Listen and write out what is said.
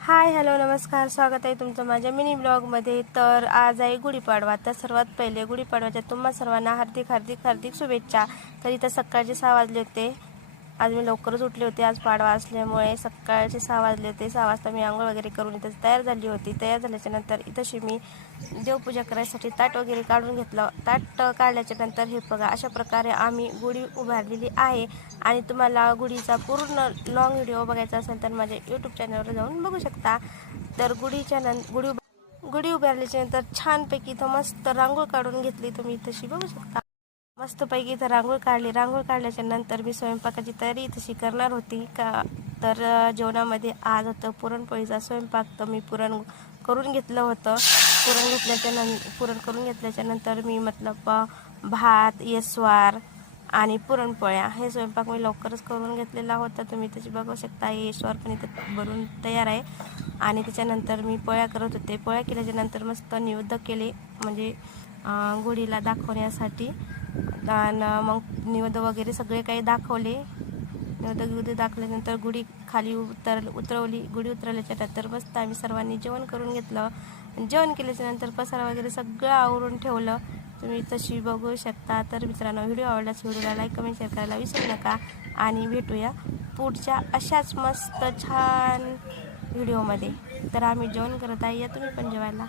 Hi hello नमस्कार, स्वागत आहे तुमचं माझ्या मिनी ब्लॉगमध्ये। तर आज आहे गुढीपाडवा। तर सर्वात पहिले गुढीपाडव्याच्या तुम्हा सर्वांना हार्दिक हार्दिक हार्दिक शुभेच्छा। तर इथं सकाळचे 6 वाजले होते। आज मी लवकरच उठले होते, आज पाडवा असल्यामुळे सकाळचे 6 वाजले होते। 6 वाजता मी आंघोळ वगैरे करून इथं तयार झाली होती। तयार झाल्याच्या नंतर इथंशी मी देवपूजा करायसाठी ताट वगैरे काढून घेतलं। ताट काढल्याच्या नंतर हे बघा, अशा प्रकारे आम्ही गुढी उभारलेली आहे। आणि तुम्हाला गुढीचा पूर्ण लॉंग व्हिडिओ बघायचा असेल तर माझ्या यूट्यूब चॅनलवर जाऊन बघू शकता। तर गुढी उभारल्याच्या नंतर छानपैकी इथं मस्त रांगोळ काढून घेतली, तुम्ही तशी बघू शकता। मस्तपैकी इथं रांगोळ काढली। रांगोळ काढल्याच्या नंतर मी स्वयंपाकाची तयारी तशी करणार होती का। तर जेवणामध्ये आज होतं पुरणपोळीचा स्वयंपाक। तर मी पुरण करून घेतलं होतं। पुरण करून घेतल्याच्या नंतर मी मतलब भात, येस्वार आणि पुरणपोळ्या हे स्वयंपाक मी लवकरच करून घेतलेला होता। तुम्ही त्याची बघू शकता, येस्वार पण इथं बनवून तयार आहे। आणि त्याच्यानंतर मी पोळ्या करत होते। पोळ्या केल्याच्या नंतर मस्त निवेद्य केले, म्हणजे गुढीला दाखवण्यासाठी। आणि मग निवेद्य वगैरे सगळे काही दाखवले। निवेद्य दाखवल्यानंतर गुढी खाली उतरवली। गुढी उतरवल्याच्या नंतर मस्त आम्ही सर्वांनी जेवण करून घेतलं। जेवण केल्याच्या नंतर पसारा वगैरे सगळं आवरून ठेवलं, तुम्ही तशी बघू शकता। तर मित्रांनो, व्हिडिओ आवडल्यास व्हिडिओला लाईक कमेंट शेअर करायला विसरू नका। आणि भेटूया पुढच्या अशाच मस्त छान व्हिडिओमध्ये। तर आम्ही जेवण करत आहे, या तुम्ही पण जेवायला।